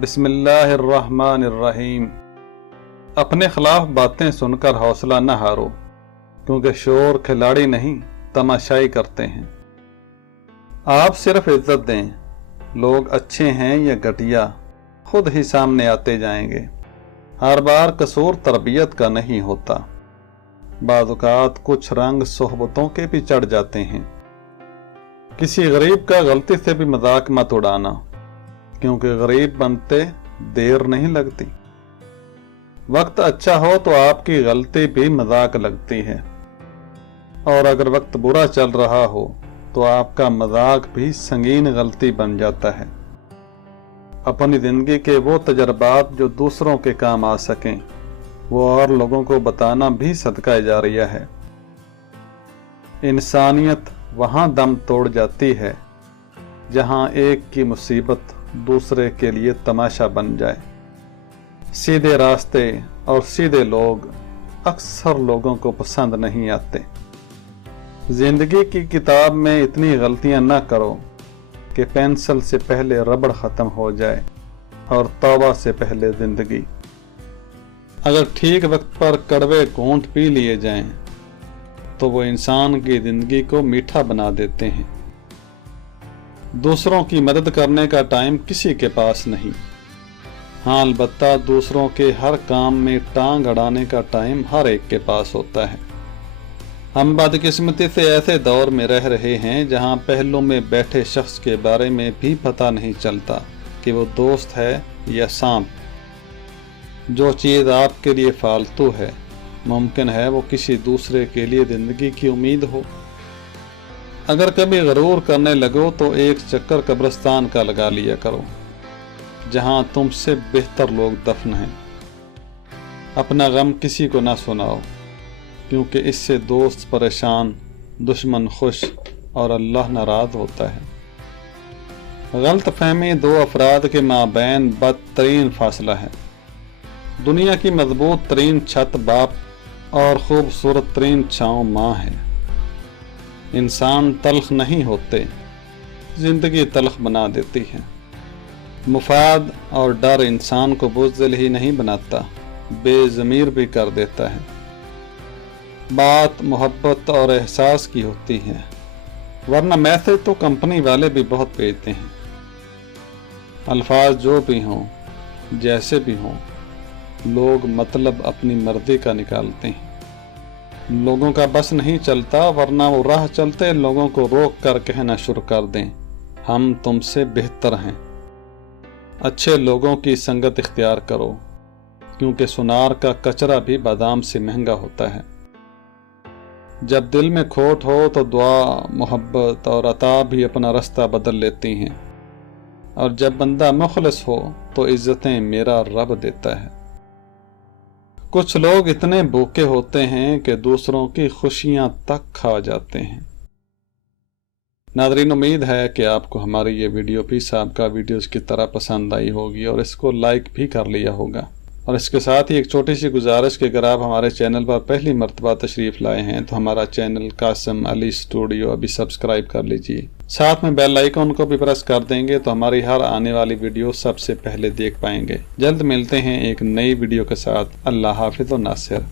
बिस्मिल्लाहिर्रहमानिर्रहीम। अपने खिलाफ बातें सुनकर हौसला न हारो, क्योंकि शोर खिलाड़ी नहीं तमाशाई करते हैं। आप सिर्फ इज्जत दें, लोग अच्छे हैं या घटिया खुद ही सामने आते जाएंगे। हर बार कसूर तरबियत का नहीं होता, बाज़-औक़ात कुछ रंग सोहबतों के भी चढ़ जाते हैं। किसी गरीब का गलती से भी मजाक मत उड़ाना, क्योंकि गरीब बनते देर नहीं लगती। वक्त अच्छा हो तो आपकी गलती भी मजाक लगती है, और अगर वक्त बुरा चल रहा हो तो आपका मजाक भी संगीन गलती बन जाता है। अपनी जिंदगी के वो तजर्बात जो दूसरों के काम आ सकें, वो और लोगों को बताना भी सदका जारिया है। इंसानियत वहाँ दम तोड़ जाती है जहाँ एक की मुसीबत दूसरे के लिए तमाशा बन जाए। सीधे रास्ते और सीधे लोग अक्सर लोगों को पसंद नहीं आते। जिंदगी की किताब में इतनी गलतियां न करो कि पेंसिल से पहले रबड़ ख़त्म हो जाए और तौबा से पहले जिंदगी। अगर ठीक वक्त पर कड़वे घूंट पी लिए जाएं, तो वो इंसान की जिंदगी को मीठा बना देते हैं। दूसरों की मदद करने का टाइम किसी के पास नहीं। हाँ, अलबत्ता दूसरों के हर काम में टांग अड़ाने का टाइम हर एक के पास होता है। हम बदकिस्मती से ऐसे दौर में रह रहे हैं जहां पहलों में बैठे शख्स के बारे में भी पता नहीं चलता कि वो दोस्त है या सांप। जो चीज़ आपके लिए फालतू है, मुमकिन है वो किसी दूसरे के लिए जिंदगी की उम्मीद हो। अगर कभी गरूर करने लगो तो एक चक्कर कब्रिस्तान का लगा लिया करो, जहां तुमसे बेहतर लोग दफन हैं। अपना गम किसी को ना सुनाओ, क्योंकि इससे दोस्त परेशान, दुश्मन खुश और अल्लाह नाराज होता है। गलत फहमी दो अफराद के माबैन बदतरीन फासला है। दुनिया की मजबूत तरीन छत बाप और खूबसूरत तरीन छाँव माँ है। इंसान तल्ख नहीं होते, जिंदगी तल्ख बना देती है। मुफाद और डर इंसान को बुज़दिल ही नहीं बनाता, बेज़मीर भी कर देता है। बात मोहब्बत और एहसास की होती है, वरना मैसेज तो कंपनी वाले भी बहुत भेजते हैं। अल्फाज जो भी हों, जैसे भी हों, लोग मतलब अपनी मर्जी का निकालते हैं। लोगों का बस नहीं चलता, वरना वो राह चलते लोगों को रोक कर कहना शुरू कर दें, हम तुमसे बेहतर हैं। अच्छे लोगों की संगत इख्तियार करो, क्योंकि सुनार का कचरा भी बादाम से महंगा होता है। जब दिल में खोट हो तो दुआ, मोहब्बत और अता भी अपना रास्ता बदल लेती हैं, और जब बंदा मुखलिस हो तो इज्जतें मेरा रब देता है। कुछ लोग इतने भूखे होते हैं कि दूसरों की खुशियां तक खा जाते हैं। नाज़रीन, उम्मीद है कि आपको हमारी ये वीडियो भी साबका वीडियोस की तरह पसंद आई होगी और इसको लाइक भी कर लिया होगा। और इसके साथ ही एक छोटी सी गुजारिश कि अगर आप हमारे चैनल पर पहली मर्तबा तशरीफ़ लाए हैं तो हमारा चैनल कासिम अली स्टूडियो अभी सब्सक्राइब कर लीजिए। साथ में बेल आइकन को भी प्रेस कर देंगे तो हमारी हर आने वाली वीडियो सबसे पहले देख पाएंगे। जल्द मिलते हैं एक नई वीडियो के साथ। अल्लाह हाफिज़ व नासिर।